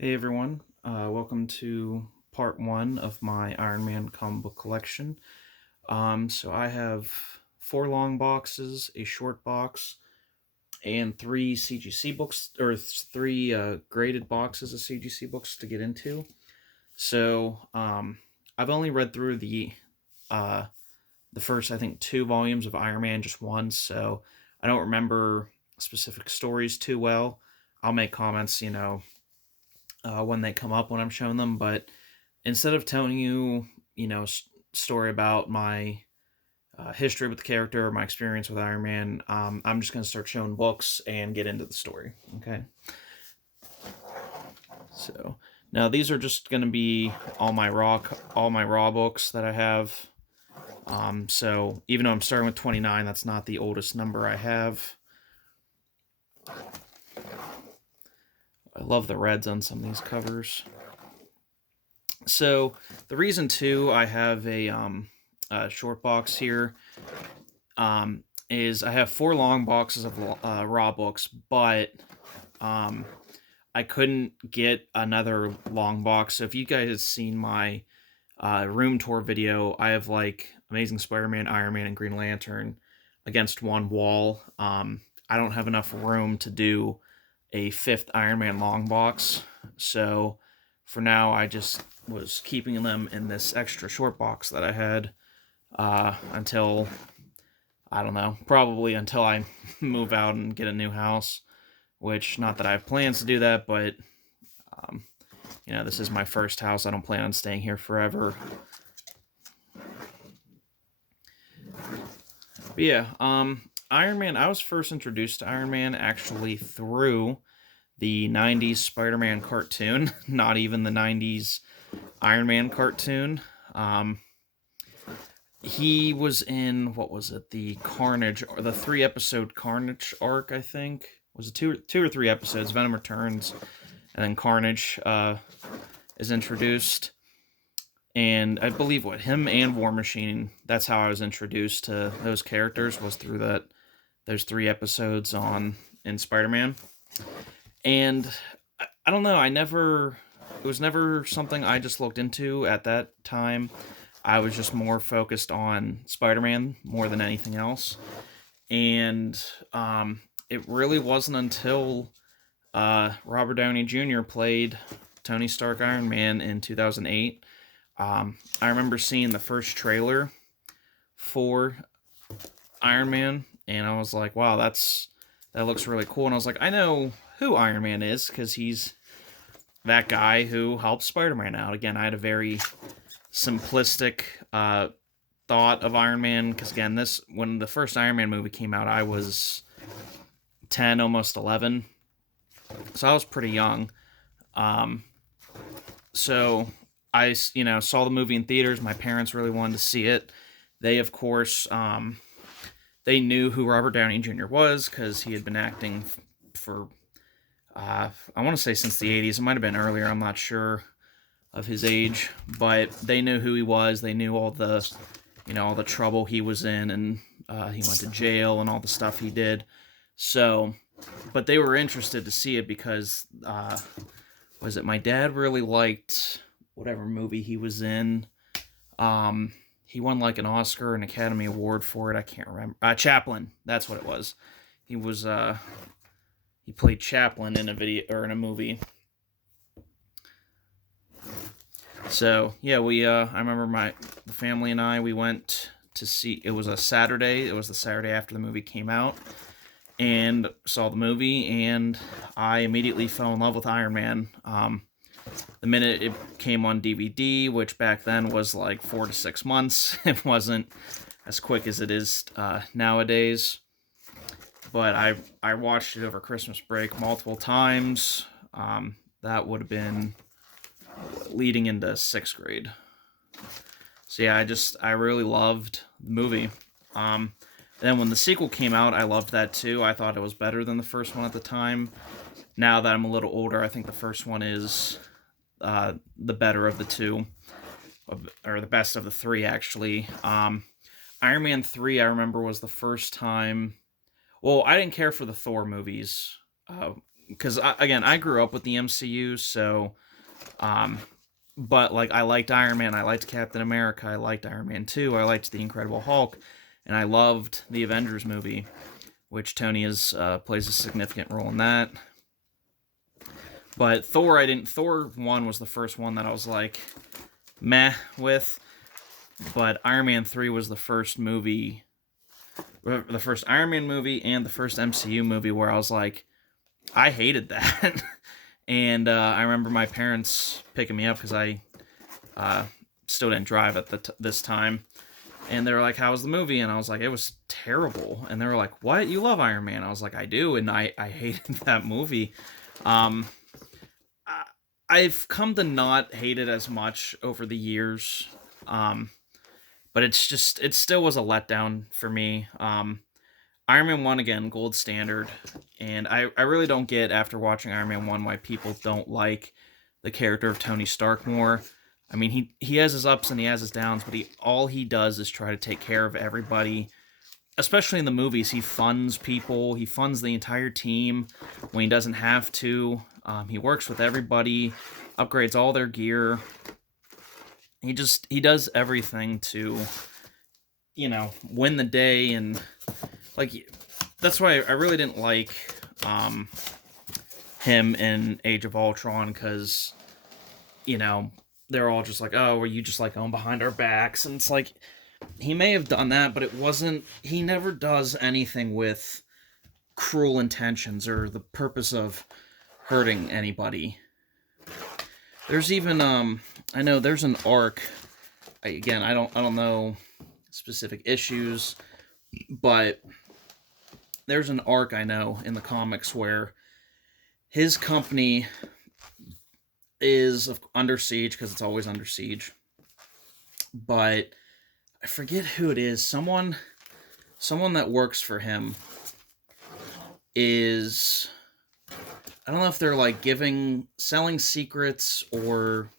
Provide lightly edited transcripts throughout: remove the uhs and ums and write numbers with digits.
Hey everyone, welcome to part one of my Iron Man comic book collection. So I have four long boxes, a short box, and three CGC books, or three graded boxes of CGC books to get into. So I've only read through uh, the first, I think, two volumes of Iron Man just once, so I don't remember specific stories too well. I'll make comments, when they come up when I'm showing them. But instead of telling you, story about my history with the character or my experience with Iron Man, I'm just going to start showing books and get into the story. Okay. So now these are just going to be all my raw books that I have. So even though I'm starting with 29, that's not the oldest number I have. I love the reds on some of these covers. So the reason too I have a short box here is I have four long boxes of raw books, but um, I couldn't get another long box. So if you guys have seen my room tour video, I have like Amazing Spider-Man, Iron Man, and Green Lantern against one wall. I don't have enough room to do a fifth Iron Man long box, so for now I just was keeping them in this extra short box that I had until I don't know, probably until I move out and get a new house. Which, not that I have plans to do that, but um, this is my first house. I don't plan on staying here forever. But yeah, Iron Man. I was first introduced to Iron Man actually through the '90s Spider-Man cartoon, not even the '90s Iron Man cartoon. He was in, what was it, the Carnage, or the 3 episode Carnage arc, I think. Was it two or three episodes? Venom returns, and then Carnage is introduced. And I believe what him and War Machine. That's how I was introduced to those characters, was through those 3 episodes on in Spider Man. And I don't know. It was never something I just looked into at that time. I was just more focused on Spider Man more than anything else. And it really wasn't until Robert Downey Jr. played Tony Stark Iron Man in 2008. I remember seeing the first trailer for Iron Man, and I was like, "Wow, that looks really cool." And I was like, "I know who Iron Man is because he's that guy who helped Spider Man out." Again, I had a very simplistic thought of Iron Man because again, this when the first Iron Man movie came out, I was 10, almost 11, so I was pretty young. Um, so I saw the movie in theaters. My parents really wanted to see it. They of course they knew who Robert Downey Jr. was because he had been acting for I want to say since the '80s. It might have been earlier. I'm not sure of his age, but they knew who he was. They knew all the trouble he was in, and he went to jail and all the stuff he did. So, but they were interested to see it because was it my dad really liked whatever movie he was in. He won like an Oscar, an Academy Award for it. I can't remember. Chaplin. That's what it was. He was he played Chaplin in a video or in a movie. So yeah, we I remember the family and I, we went to see. It was a Saturday. It was the Saturday after the movie came out, and saw the movie, and I immediately fell in love with Iron Man. The minute it came on DVD, which back then was like 4 to 6 months, it wasn't as quick as it is nowadays. But I watched it over Christmas break multiple times. That would have been leading into 6th grade. So yeah, I really loved the movie. Then when the sequel came out, I loved that too. I thought it was better than the first one at the time. Now that I'm a little older, I think the first one is the better of the two, or the best of the three, actually. Iron Man 3, I remember, was the first time. Well, I didn't care for the Thor movies because again, I grew up with the MCU, so um, but like I liked Iron Man, I liked Captain America, I liked Iron Man 2, I liked the Incredible Hulk, and I loved the Avengers movie, which Tony is plays a significant role in that. But Thor, I didn't. Thor 1 was the first one that I was like meh with, but Iron Man 3 was the first movie, the first Iron Man movie and the first MCU movie where I was like, I hated that. And I remember my parents picking me up because I uh, still didn't drive at this time. And they were like, "How was the movie?" And I was like, "It was terrible." And they were like, "What? You love Iron Man?" I was like, "I do," and I hated that movie. Um, I've come to not hate it as much over the years, um, but it still was a letdown for me. Iron Man 1 again, gold standard, and I really don't get after watching Iron Man 1 why people don't like the character of Tony Stark more. I mean, he has his ups and he has his downs, but all he does is try to take care of everybody. Especially in the movies, he funds people. He funds the entire team when he doesn't have to. He works with everybody, upgrades all their gear. He does everything to, win the day, and like that's why I really didn't like him in Age of Ultron, because they're all just like, oh, were you just like going behind our backs? And it's like, he may have done that, but it wasn't. He never does anything with cruel intentions or the purpose of hurting anybody. There's even I know there's an arc. Again, I don't know specific issues, but there's an arc I know in the comics where his company is under siege, because it's always under siege. But I forget who it is. Someone that works for him is, I don't know if they're like selling secrets, or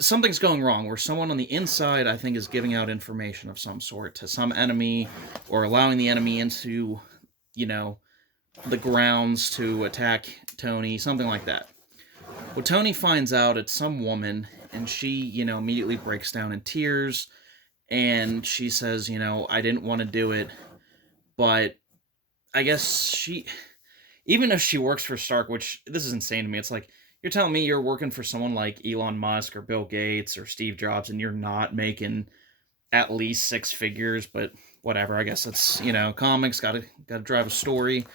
something's going wrong where someone on the inside, I think, is giving out information of some sort to some enemy, or allowing the enemy into, the grounds to attack Tony, something like that. Well, Tony finds out it's some woman, and she, immediately breaks down in tears, and she says, I didn't want to do it, but I guess even if she works for Stark, which this is insane to me, it's like, you're telling me you're working for someone like Elon Musk or Bill Gates or Steve Jobs, and you're not making at least six figures, but whatever, I guess it's, comics, gotta drive a story.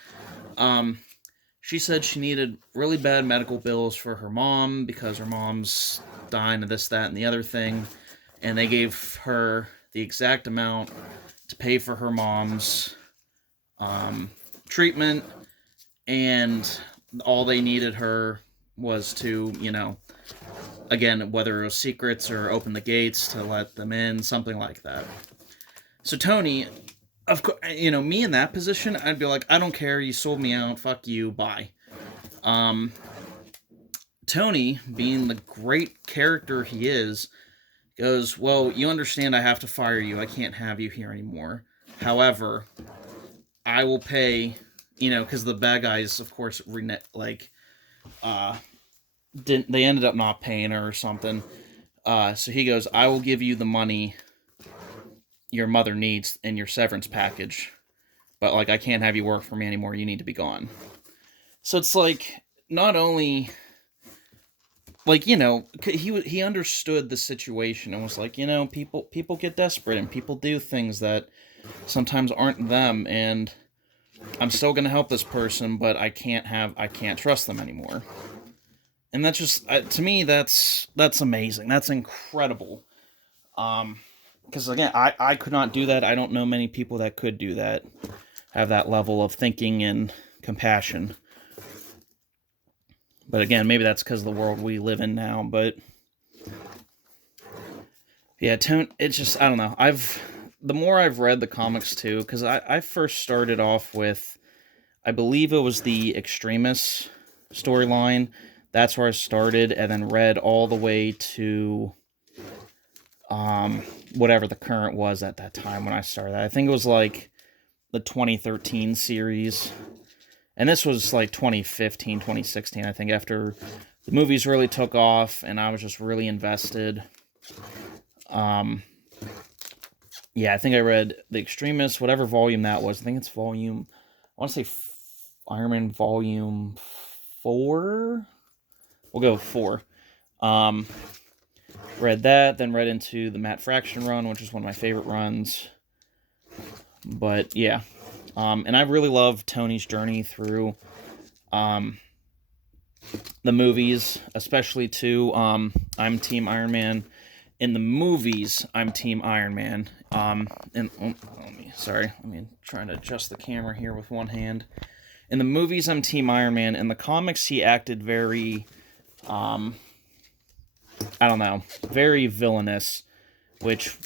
She said she needed really bad medical bills for her mom because her mom's dying of this, that, and the other thing, and they gave her the exact amount to pay for her mom's treatment, and all they needed her was to, again, whether it was secrets or open the gates to let them in, something like that. So Tony, of course, me in that position, I'd be like, I don't care, you sold me out, fuck you, bye. Tony, being the great character he is, goes, well, you understand I have to fire you, I can't have you here anymore. However, I will pay, because the bad guys, of course, they ended up not paying her or something. So he goes, I will give you the money your mother needs in your severance package, but like, I can't have you work for me anymore, you need to be gone. So it's like, not only, like, he understood the situation and was like, people get desperate and people do things that sometimes aren't them, and I'm still gonna help this person, but I can't trust them anymore. And that's just, to me, that's amazing. That's incredible. Because again, I could not do that. I don't know many people that could do that, have that level of thinking and compassion. But again, maybe that's because of the world we live in now. But yeah, it's just, I don't know. The more I've read the comics too, because I first started off with, I believe it was the Extremis storyline. That's where I started, and then read all the way to whatever the current was at that time when I started. I think it was like the 2013 series. And this was like 2015, 2016, I think, after the movies really took off and I was just really invested. Yeah, I think I read The Extremist, whatever volume that was. I think it's volume, I want to say Iron Man volume 4. We'll go 4. Read that, then read into the Matt Fraction run, which is one of my favorite runs. But yeah, and I really love Tony's journey through the movies, especially too. I'm Team Iron Man. In the movies, I'm Team Iron Man. And let me try to adjust the camera here with one hand. In the movies, I'm Team Iron Man. In the comics, he acted very, I don't know, very villainous, which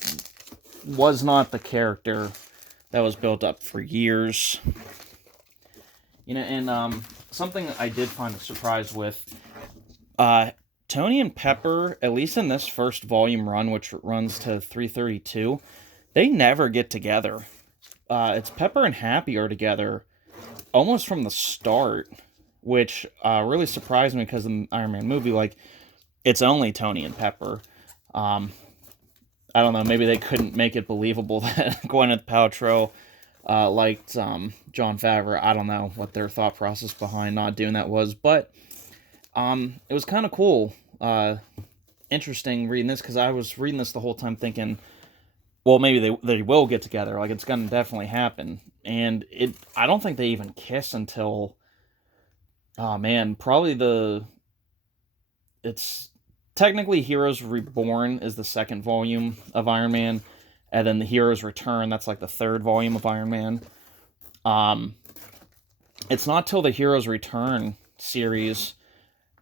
was not the character that was built up for years. You know, and something I did find a surprise with, Tony and Pepper, at least in this first volume run, which runs to 332, they never get together. It's Pepper and Happy are together almost from the start, which really surprised me because in the Iron Man movie, like, it's only Tony and Pepper. I don't know, maybe they couldn't make it believable that Gwyneth Paltrow liked Jon Favreau. I don't know what their thought process behind not doing that was, but it was kind of cool, interesting reading this, because I was reading this the whole time thinking, well, maybe they will get together, like, it's gonna definitely happen, and I don't think they even kiss until, oh man, probably it's technically Heroes Reborn is the second volume of Iron Man, and then the Heroes Return, that's like the third volume of Iron Man. It's not till the Heroes Return series,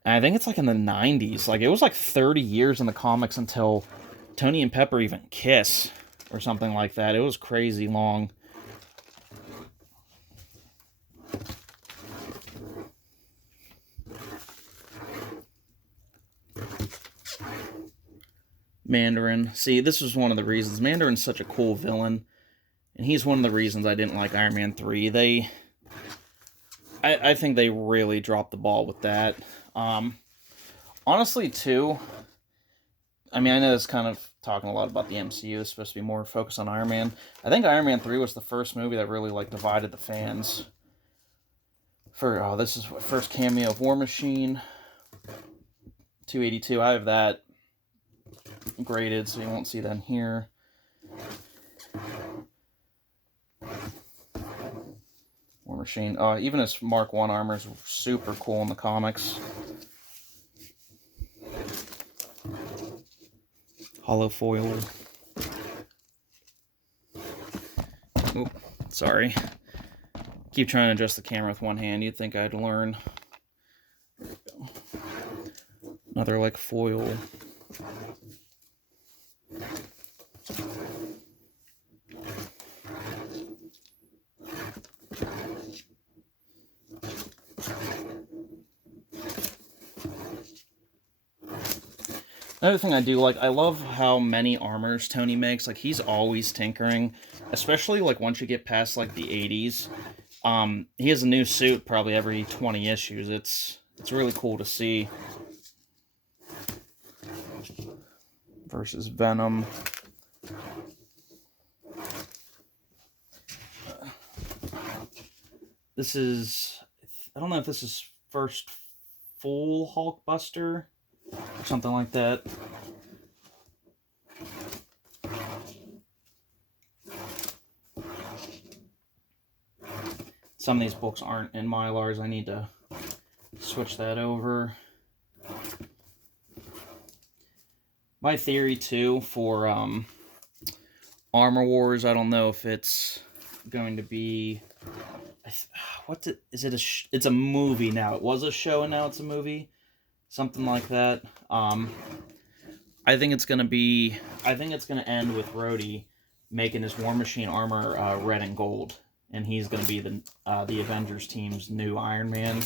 and I think it's like in the 90s. Like, it was like 30 years in the comics until Tony and Pepper even kiss, or something like that. It was crazy long. Mandarin. See, this was one of the reasons. Mandarin's such a cool villain, and he's one of the reasons I didn't like Iron Man 3. I think they really dropped the ball with that. Honestly, too, I mean, I know it's kind of talking a lot about the MCU. It's supposed to be more focused on Iron Man. I think Iron Man 3 was the first movie that really, like, divided the fans. This is first cameo of War Machine. 282. I have that graded, so you won't see that in here. War Machine. Even his Mark 1 armor is super cool in the comics. Hollow foil. Oop, sorry. Keep trying to adjust the camera with one hand. You'd think I'd learn. There we go. Another, like, foil. Another thing I do like, I love how many armors Tony makes. Like, he's always tinkering, especially, like, once you get past, like, the 80s. He has a new suit probably every 20 issues. It's really cool to see. Versus Venom. This is, I don't know if this is first full Hulkbuster or something like that. Some of these books aren't in Mylars. I need to switch that over. My theory, too, for Armor Wars, I don't know if it's going to be... it's a movie now. It was a show and now it's a movie. Something like that. I think it's going to end with Rhodey making his War Machine armor red and gold. And he's going to be the Avengers team's new Iron Man.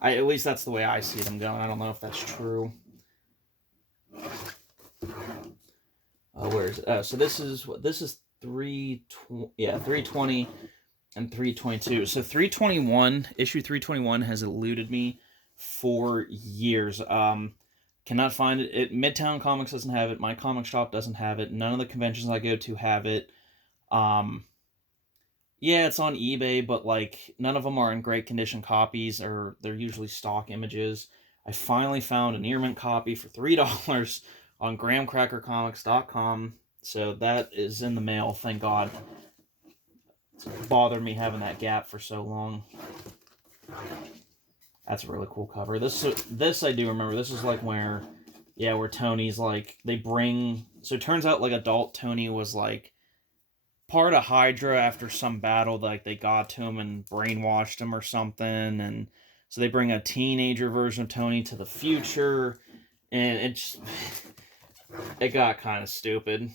At least that's the way I see them going. I don't know if that's true. Where is it? So this is 320. Yeah, 320. and 322. So 321, issue 321 has eluded me for years. Cannot find it. Midtown Comics doesn't have it. My comic shop doesn't have it. None of the conventions I go to have it. Yeah, it's on eBay, but like none of them are in great condition copies, or they're usually stock images. I finally found an Earmint copy for $3 on GrahamCrackerComics.com, so that is in the mail, thank God. It's bothered me having that gap for so long. That's a really cool cover. This I do remember. This is like where Tony's like, they bring... So it turns out like adult Tony was like part of Hydra after some battle, like they got to him and brainwashed him or something, and so they bring a teenager version of Tony to the future, and it got kind of stupid.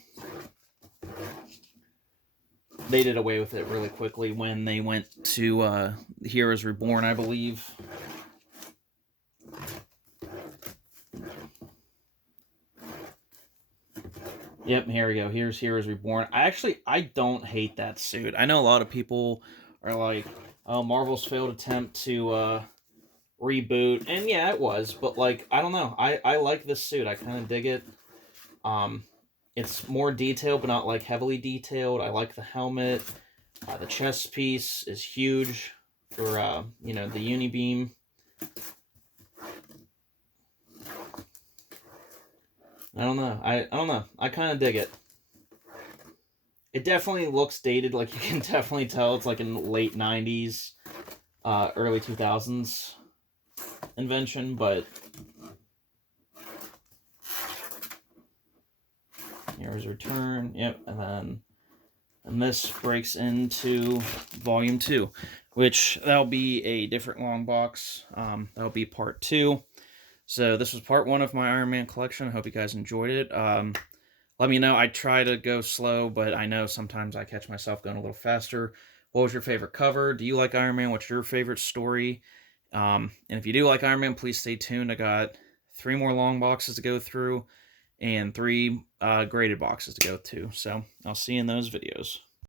They did away with it really quickly when they went to Heroes Reborn, I believe. Yep, here we go. Here's Heroes Reborn. I don't hate that suit. I know a lot of people are like, oh, Marvel's failed attempt to reboot. And yeah, it was. But, like, I don't know. I like this suit. I kind of dig it. It's more detailed, but not, like, heavily detailed. I like the helmet. The chest piece is huge for, you know, the Unibeam. I don't know. I don't know. I kind of dig it. It definitely looks dated. Like, you can definitely tell it's like in the late 90s, early 2000s invention, but here's Return. Yep, and this breaks into Volume 2, which that'll be a different long box. That'll be part 2. So this was part 1 of my Iron Man collection. I hope you guys enjoyed it. Let me know. I try to go slow, but I know sometimes I catch myself going a little faster. What was your favorite cover? Do you like Iron Man? What's your favorite story? And if you do like Iron Man, please stay tuned. I got 3 more long boxes to go through and 3 graded boxes to go to. So I'll see you in those videos.